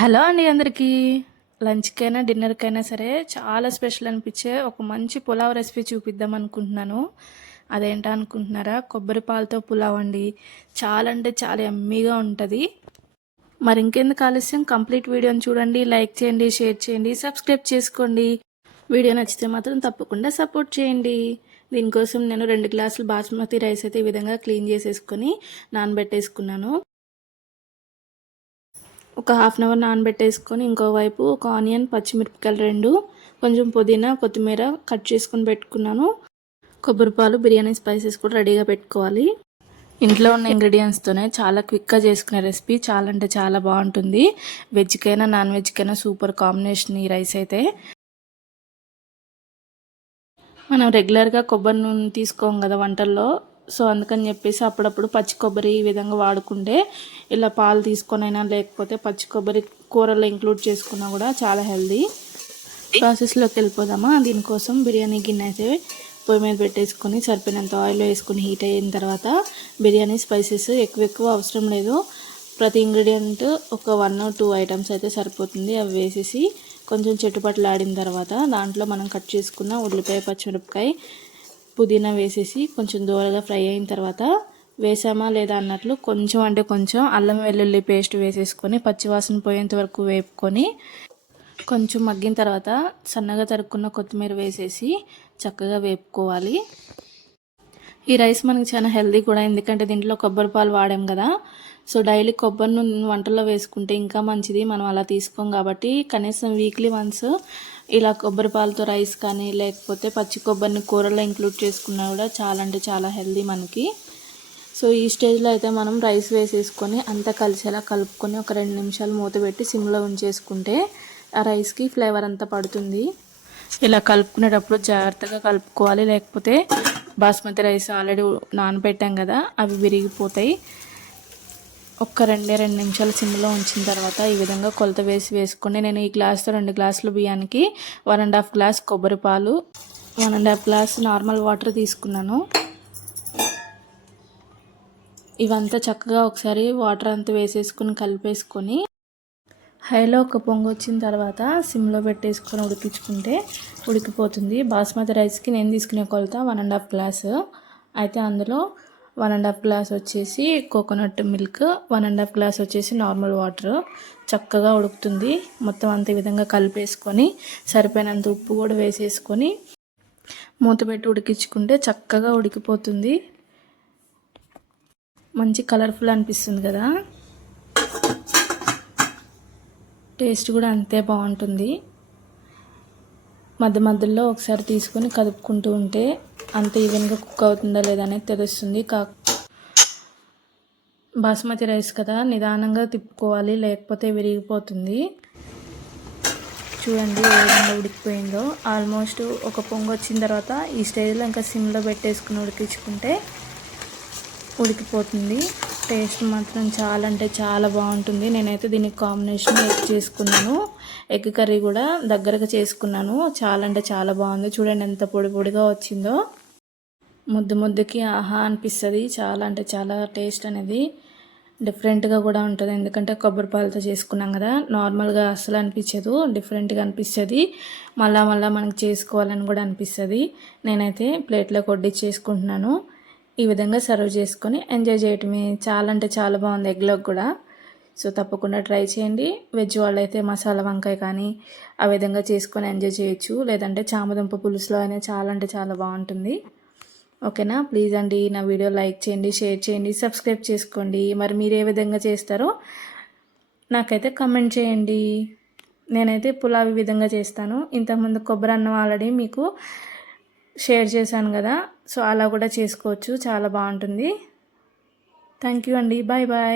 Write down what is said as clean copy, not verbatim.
Hello అండి అందరికీ. లంచ్కైనా డిన్నర్కైనా సరే చాలా స్పెషల్ అనిపించే ఒక మంచి పులావ్ రెసిపీ చూపిద్దాం అనుకుంటున్నాను. అదేంటా అనుకుంటున్నారా? కొబ్బరి పాలతో పులావ్ అండి. చాలా అంటే చాలా యమ్మీగా ఉంటుంది. మరి ఇంకెందుకు ఆలస్యం, కంప్లీట్ వీడియోని చూడండి, లైక్ చేయండి, షేర్ చేయండి, సబ్స్క్రైబ్ చేసుకోండి. వీడియో నచ్చితే మాత్రం తప్పకుండా సపోర్ట్ చేయండి. దీనికోసం నేను 2 గ్లాసులు బాస్మతి రైస్ అయితే ఈ విధంగా క్లీన్ చేసేసుకొని నానబెట్టేసుకున్నాను. ఒక హాఫ్ అన్ అవర్ నానబెట్టేసుకొని ఇంకోవైపు ఒక ఆనియన్, పచ్చిమిరపకాయలు 2, కొంచెం పుదీనా, కొత్తిమీర కట్ చేసుకొని పెట్టుకున్నాను. కొబ్బరిపాలు, బిర్యానీ స్పైసెస్ కూడా రెడీగా పెట్టుకోవాలి. ఇంట్లో ఉన్న ఇంగ్రీడియంట్స్తోనే చాలా క్విక్గా చేసుకునే రెసిపీ. చాలా అంటే చాలా బాగుంటుంది. వెజ్కైనా నాన్ వెజ్కైనా సూపర్ కాంబినేషన్ ఈ రైస్ అయితే. మనం రెగ్యులర్గా కొబ్బరి నూనె తీసుకోం కదా వంటల్లో. సో అందుకని చెప్పేసి అప్పుడప్పుడు పచ్చి కొబ్బరి ఈ విధంగా వాడుకుంటే, ఇలా పాలు తీసుకొనైనా లేకపోతే పచ్చి కొబ్బరి కూరలో ఇంక్లూడ్ చేసుకున్నా కూడా చాలా హెల్దీ. ప్రాసెస్లోకి వెళ్ళిపోదామా. దీనికోసం బిర్యానీ గిన్నె అయితే పొయ్యి మీద పెట్టేసుకొని సరిపోయినంత ఆయిల్ వేసుకొని హీట్ అయిన తర్వాత బిర్యానీ స్పైసెస్ ఎక్కువ అవసరం లేదు. ప్రతి ఇంగ్రీడియంట్ ఒక 1 or 2 ఐటమ్స్ అయితే సరిపోతుంది. అవి వేసేసి కొంచెం చెట్టుపట్లాడిన తర్వాత దాంట్లో మనం కట్ చేసుకున్న ఉల్లిపాయ, పచ్చిమిరపకాయ, పుదీనా వేసేసి కొంచెం దూరగా ఫ్రై అయిన తర్వాత వేసామా లేదా అన్నట్లు కొంచెం అంటే కొంచెం అల్లం వెల్లుల్లి పేస్ట్ వేసేసుకొని పచ్చివాసన పోయేంత వరకు వేపుకొని కొంచెం మగ్గిన తర్వాత సన్నగా తరుక్కున్న కొత్తిమీర వేసేసి చక్కగా వేపుకోవాలి. ఈ రైస్ మనకి చాలా హెల్దీ కూడా, ఎందుకంటే దీంట్లో కొబ్బరి పాలు వాడాం కదా. సో డైలీ కొబ్బరి నూనె వంటల్లో వేసుకుంటే ఇంకా మంచిది. మనం అలా తీసుకోం కాబట్టి కనీసం వీక్లీ వన్స్ ఇలా కొబ్బరి పాలతో రైస్ కానీ లేకపోతే పచ్చి కొబ్బరిని కూరలో ఇంక్లూడ్ చేసుకున్నా కూడా చాలా అంటే చాలా హెల్దీ మనకి. సో ఈ స్టేజ్లో అయితే మనం రైస్ వేసేసుకొని అంతా కలిసేలా కలుపుకొని ఒక 2 నిమిషాలు మూత పెట్టి సిమ్లో ఉంచేసుకుంటే ఆ రైస్కి ఫ్లేవర్ అంతా పడుతుంది. ఇలా కలుపుకునేటప్పుడు జాగ్రత్తగా కలుపుకోవాలి, లేకపోతే బాస్మతి రైస్ ఆల్రెడీ నానబెట్టాం కదా, అవి విరిగిపోతాయి. ఒక్క 2 నిమిషాలు సిమ్లో ఉంచిన తర్వాత ఈ విధంగా కొలత వేసుకొని నేను ఈ గ్లాస్తో 2 గ్లాసులు బియ్యానికి 1.5 గ్లాస్ కొబ్బరి పాలు, 1.5 గ్లాస్ నార్మల్ వాటర్ తీసుకున్నాను. ఇవంతా చక్కగా ఒకసారి వాటర్ అంతా వేసేసుకొని కలిపేసుకొని హైలో ఒక పొంగు వచ్చిన తర్వాత సిమ్లో పెట్టేసుకొని ఉడికించుకుంటే ఉడికిపోతుంది. బాస్మతి రైస్కి నేను తీసుకునే కొలత 1.5 గ్లాసు అయితే అందులో 1.5 గ్లాస్ వచ్చేసి కోకోనట్ మిల్క్, 1.5 గ్లాస్ వచ్చేసి నార్మల్ వాటర్. చక్కగా ఉడుకుతుంది. మొత్తం అంత ఈ విధంగా కలిపేసుకొని సరిపోయినంత ఉప్పు కూడా వేసేసుకొని మూత పెట్టి ఉడికించుకుంటే చక్కగా ఉడికిపోతుంది. మంచి కలర్ఫుల్ అనిపిస్తుంది కదా. టేస్ట్ కూడా అంతే బాగుంటుంది. మధ్య మధ్యలో ఒకసారి తీసుకొని కదుపుకుంటూ ఉంటే అంత ఈవెన్గా కుక్ అవుతుందా లేదా అనేది తెలుస్తుంది. బాస్మతి రైస్ కదా, నిదానంగా తిప్పుకోవాలి, లేకపోతే విరిగిపోతుంది. చూడండి ఏ విధంగా ఉడికిపోయిందో. ఆల్మోస్ట్ ఒక పొంగు వచ్చిన తర్వాత ఈ స్టేజ్లో ఇంకా సిమ్లో పెట్టేసుకుని ఉడికించుకుంటే ఉడికిపోతుంది. టేస్ట్ మాత్రం చాలా అంటే చాలా బాగుంటుంది. నేనైతే దీనికి కాంబినేషన్ ఎగ్ చేసుకున్నాను. ఎగ్ కర్రీ కూడా దగ్గరగా చేసుకున్నాను. చాలా అంటే చాలా బాగుంది. చూడండి ఎంత పొడి పొడిగా వచ్చిందో. ముద్దుకి ఆహా అనిపిస్తుంది. చాలా అంటే చాలా టేస్ట్ అనేది డిఫరెంట్గా కూడా ఉంటుంది. ఎందుకంటే కొబ్బరి పాలతో చేసుకున్నాం కదా, నార్మల్గా అస్సలు అనిపించదు, డిఫరెంట్గా అనిపిస్తుంది. మళ్ళా మనకు చేసుకోవాలని కూడా అనిపిస్తుంది. నేనైతే ప్లేట్లో చేసుకుంటున్నాను. ఈ విధంగా సర్వ్ చేసుకొని ఎంజాయ్ చేయటమే. చాలా అంటే చాలా బాగుంది ఎగ్లోకి కూడా. సో తప్పకుండా ట్రై చేయండి. వెజ్ వాళ్ళైతే మసాలా వంకాయ కానీ ఆ విధంగా చేసుకొని ఎంజాయ్ చేయొచ్చు, లేదంటే చామదుంప పులుసులో అయినా చాలా అంటే చాలా బాగుంటుంది. ఓకేనా? ప్లీజ్ అండి నా వీడియో లైక్ చేయండి, షేర్ చేయండి, సబ్స్క్రైబ్ చేసుకోండి. మరి మీరు ఏ విధంగా చేస్తారో నాకైతే కమెంట్ చేయండి. నేనైతే పులావ్ ఈ విధంగా చేస్తాను. ఇంతకుముందు కొబ్బరి అన్నం ఆల్రెడీ మీకు షేర్ చేశాను కదా, సో అలా కూడా చేసుకోవచ్చు. చాలా బాగుంటుంది. థ్యాంక్ యూ అండి. Bye bye.